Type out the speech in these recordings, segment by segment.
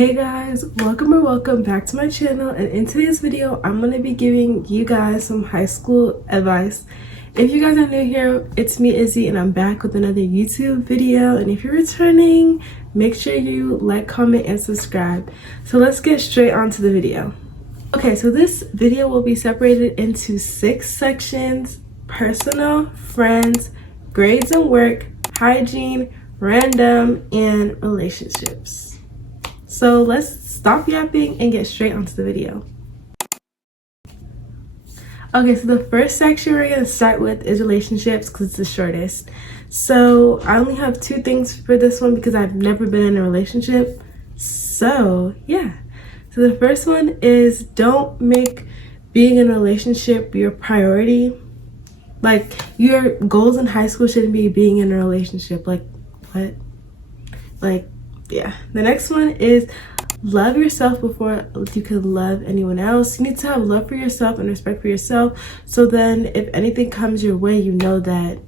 Hey guys, welcome back to my channel, and in today's video I'm going to be giving you guys some high school advice. If you guys are new here, it's me, Izzy, and I'm back with another YouTube video. And if you're returning, make sure you like, comment, and subscribe. So let's get straight onto the video. Okay, so this video will be separated into 6 sections: personal, friends, grades and work, hygiene, random, and relationships. So let's stop yapping and get straight onto the video. Okay, so the first section we're going to start with is relationships because it's the shortest. So I only have 2 things for this one because I've never been in a relationship. So yeah. So the first one is don't make being in a relationship your priority. Like, your goals in high school shouldn't be being in a relationship. Like, what? Like, yeah. The next one is love yourself before you can love anyone else. You need to have love for yourself and respect for yourself, so then if anything comes your way, you know that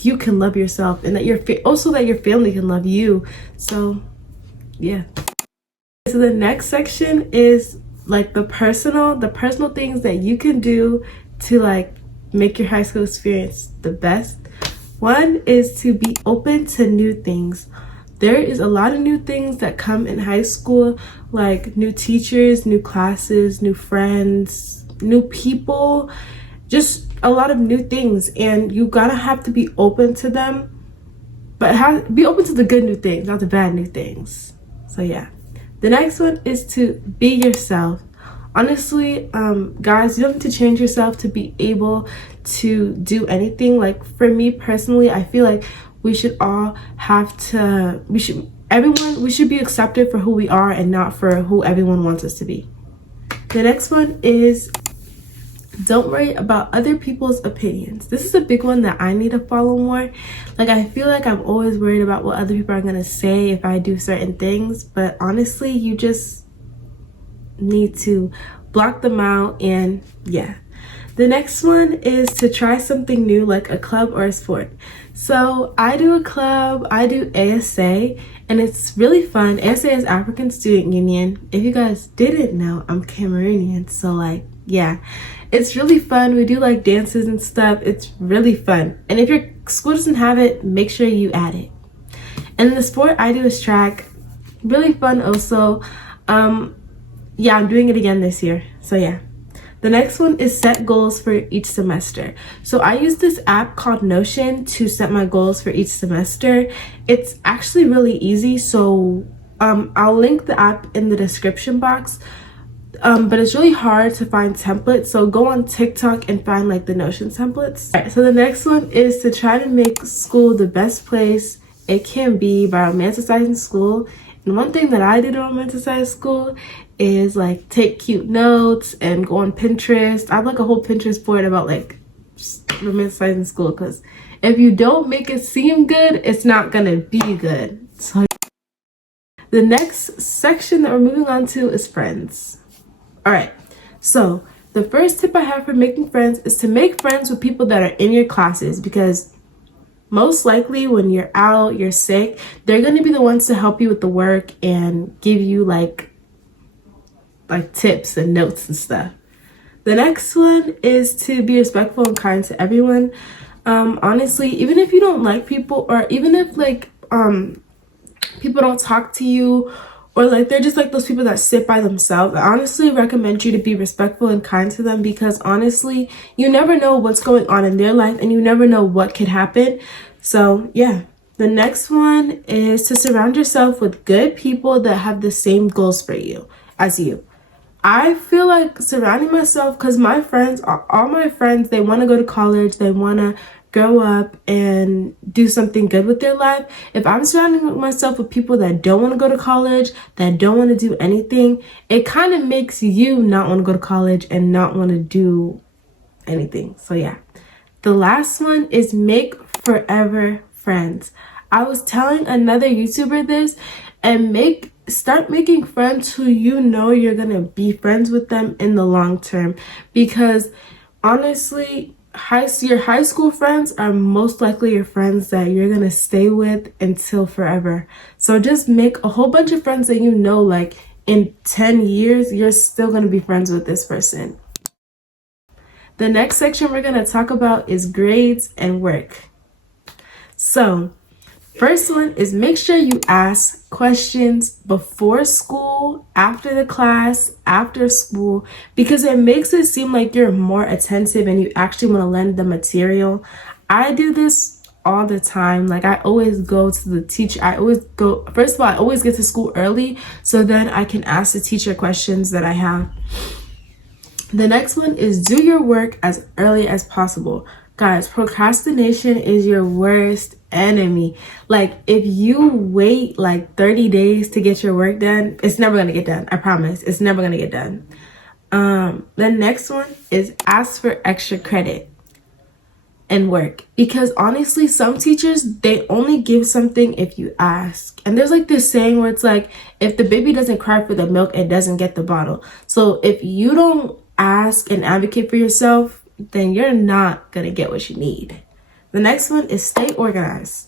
you can love yourself and that your family can love you. So yeah. So the next section is like the personal things that you can do to like make your high school experience the best. One is to be open to new things. There is a lot of new things that come in high school, like new teachers, new classes, new friends, new people, just a lot of new things, and you gotta have to be open to them, but be open to the good new things, not the bad new things. So yeah. The next one is to be yourself. Honestly, guys, you don't have to change yourself to be able to do anything. Like, for me personally, I feel like we should be accepted for who we are and not for who everyone wants us to be. The next one is don't worry about other people's opinions. This is a big one that I need to follow more. Like, I feel like I'm always worried about what other people are gonna say if I do certain things, but honestly, you just need to block them out. And yeah. The next one is to try something new, like a club or a sport. So I do a club, I do ASA, and it's really fun. ASA is African Student Union. If you guys didn't know, I'm Cameroonian, so like, yeah. It's really fun. We do like dances and stuff. It's really fun. And if your school doesn't have it, make sure you add it. And the sport I do is track. Really fun also. Yeah, I'm doing it again this year, so yeah. The next one is set goals for each semester. So I use this app called Notion to set my goals for each semester. It's actually really easy, so I'll link the app in the description box. But it's really hard to find templates, so go on TikTok and find like the Notion templates. All right, so the next one is to try to make school the best place it can be by romanticizing school. And one thing that I do to romanticize school is like take cute notes and go on Pinterest. I have like a whole Pinterest board about like romanticizing school, because if you don't make it seem good, it's not gonna be good. So the next section that we're moving on to is friends. All right, so the first tip I have for making friends is to make friends with people that are in your classes, because most likely when you're out, you're sick, they're going to be the ones to help you with the work and give you like tips and notes and stuff. The next one is to be respectful and kind to everyone. Honestly, even if you don't like people, or even if like people don't talk to you, or like they're just like those people that sit by themselves, I honestly recommend you to be respectful and kind to them, because honestly, you never know what's going on in their life and you never know what could happen. So yeah. The next one is to surround yourself with good people that have the same goals for you as you. I feel like surrounding myself, because all my friends, they want to go to college, they want to grow up and do something good with their life. If I'm surrounding myself with people that don't want to go to college, that don't want to do anything, it kind of makes you not want to go to college and not want to do anything. So yeah. The last one is make forever friends. I was telling another YouTuber this, and start making friends who you know you're gonna be friends with them in the long term, because honestly, your high school friends are most likely your friends that you're gonna stay with until forever. So just make a whole bunch of friends that you know like in 10 years, you're still going to be friends with this person. The next section we're going to talk about is grades and work. So, first one is make sure you ask questions before school, after the class, after school, because it makes it seem like you're more attentive and you actually want to learn the material. I do this all the time. Like, I always go to the teacher. First of all, I always get to school early so then I can ask the teacher questions that I have. The next one is do your work as early as possible. Guys, procrastination is your worst enemy. Like, if you wait like 30 days to get your work done, it's never gonna get done. I promise, it's never gonna get done. The next one is ask for extra credit and work, because honestly, some teachers, they only give something if you ask. And there's like this saying where it's like, if the baby doesn't cry for the milk, it doesn't get the bottle. So if you don't ask and advocate for yourself, then you're not gonna get what you need. The next one is stay organized.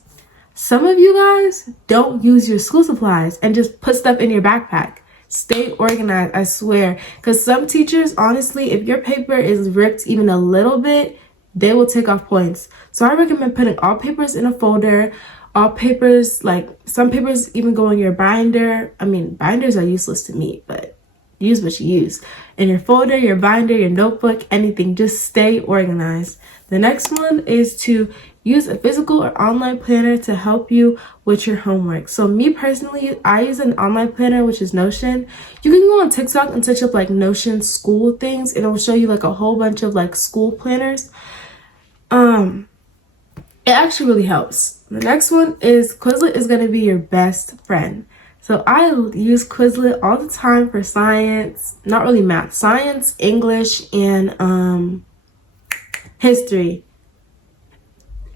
Some of you guys don't use your school supplies and just put stuff in your backpack. Stay organized, I swear. Because some teachers, honestly, if your paper is ripped even a little bit, they will take off points. So I recommend putting all papers in a folder. All papers, like some papers even go in your binder. I mean, binders are useless to me, but use what you use. In your folder, your binder, your notebook, anything, just stay organized. The next one is to use a physical or online planner to help you with your homework. So me personally, I use an online planner, which is Notion. You can go on TikTok and search up like Notion school things. It'll show you like a whole bunch of like school planners. It actually really helps. The next one is Quizlet is going to be your best friend. So I use Quizlet all the time for science, not really math, science, English, and history.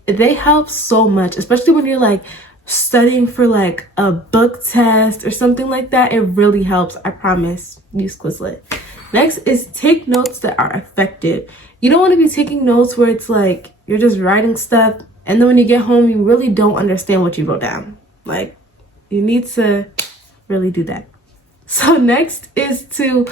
They help so much, especially when you're like studying for like a book test or something like that. It really helps. I promise. Use Quizlet. Next is take notes that are effective. You don't want to be taking notes where it's like you're just writing stuff and then when you get home, you really don't understand what you wrote down. Like, you need to really do that. So next is to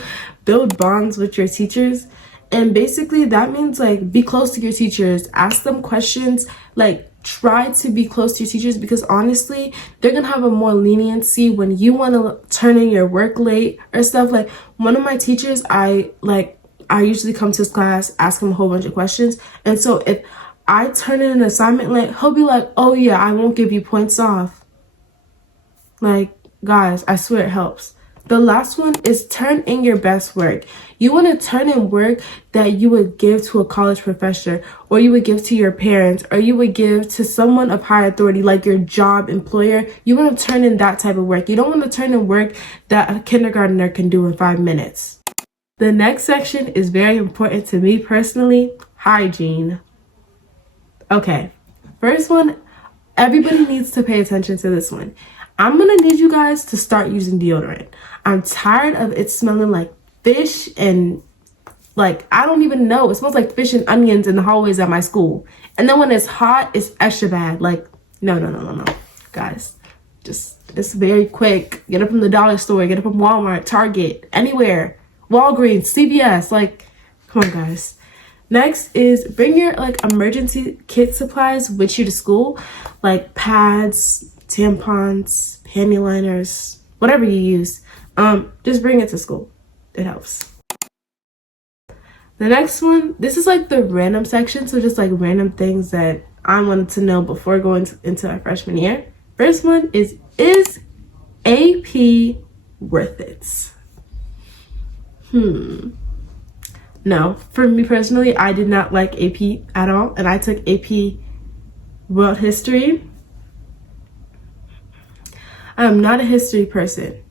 build bonds with your teachers. And basically that means like be close to your teachers, ask them questions, like try to be close to your teachers, because honestly, they're gonna have a more leniency when you want to turn in your work late or stuff. Like one of my teachers, I usually come to his class, ask him a whole bunch of questions. And so if I turn in an assignment late, he'll be like, oh yeah, I won't give you points off. Like, guys, I swear it helps. The last one is turn in your best work. You want to turn in work that you would give to a college professor, or you would give to your parents, or you would give to someone of high authority, like your job employer. You want to turn in that type of work. You don't want to turn in work that a kindergartner can do in 5 minutes. The next section is very important to me personally, hygiene. Okay, first one, everybody needs to pay attention to this one. I'm gonna need you guys to start using deodorant. I'm tired of it smelling like fish and like, I don't even know. It smells like fish and onions in the hallways at my school. And then when it's hot, it's extra bad. Like, no. Guys, just, it's very quick. Get it from the dollar store, get it from Walmart, Target, anywhere. Walgreens, CVS, like, come on guys. Next is bring your like emergency kit supplies with you to school, like pads, tampons, panty liners, whatever you use. Just bring it to school. It helps. The next one, this is like the random section, so just like random things that I wanted to know before going into our freshman year. First one is AP worth it? No, for me personally, I did not like AP at all, and I took AP World History. I am not a history person,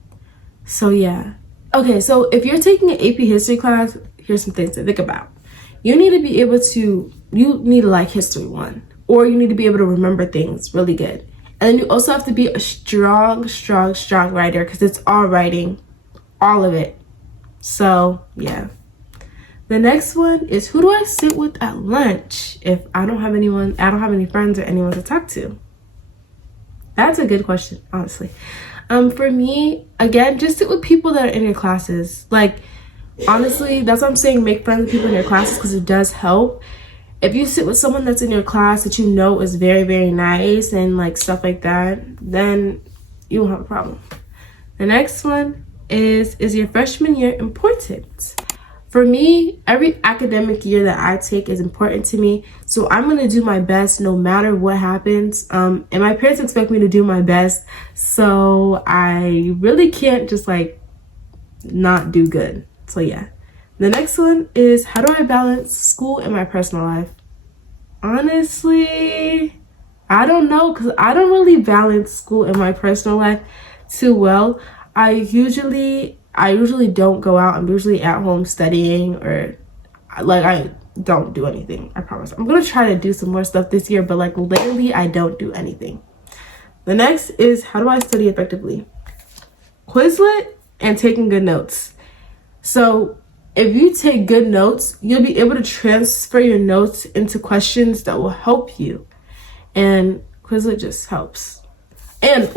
so yeah. Okay, so if you're taking an AP history class, here's some things to think about. You need to be able to, you need to like history 1, or you need to be able to remember things really good. And then you also have to be a strong writer, because it's all writing, all of it. So yeah. The next one is, who do I sit with at lunch if I don't have any friends or anyone to talk to? That's a good question, honestly. For me, again, just sit with people that are in your classes. Like, honestly, that's what I'm saying, make friends with people in your classes, because it does help. If you sit with someone that's in your class that you know is very, very nice and like stuff like that, then you won't have a problem. The next one is your freshman year important? For me, every academic year that I take is important to me, so I'm going to do my best no matter what happens. And my parents expect me to do my best, so I really can't just like not do good. So yeah. The next one is, how do I balance school and my personal life? Honestly, I don't know, because I don't really balance school and my personal life too well. I usually don't go out. I'm usually at home studying, or like I don't do anything. I promise. I'm gonna try to do some more stuff this year, but like lately I don't do anything. The next is, how do I study effectively? Quizlet and taking good notes. So if you take good notes, you'll be able to transfer your notes into questions that will help you. And Quizlet just helps. And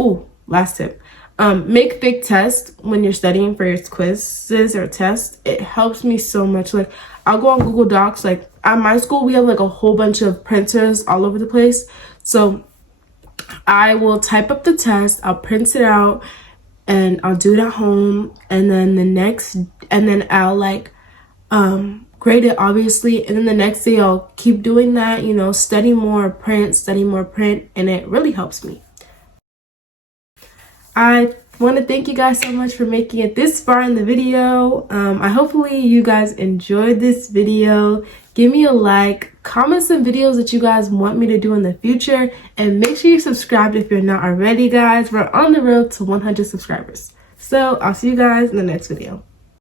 last tip. Make fake tests when you're studying for your quizzes or tests. It helps me so much. Like, I'll go on Google Docs. Like, at my school, we have like a whole bunch of printers all over the place. So I will type up the test, I'll print it out, and I'll do it at home. And then I'll like grade it, obviously. And then the next day I'll keep doing that, study more, print, and it really helps me. I want to thank you guys so much for making it this far in the video. Hopefully you guys enjoyed this video. Give me a like, comment some videos that you guys want me to do in the future, and make sure you're subscribed if you're not already, guys. We're on the road to 100 subscribers. So I'll see you guys in the next video.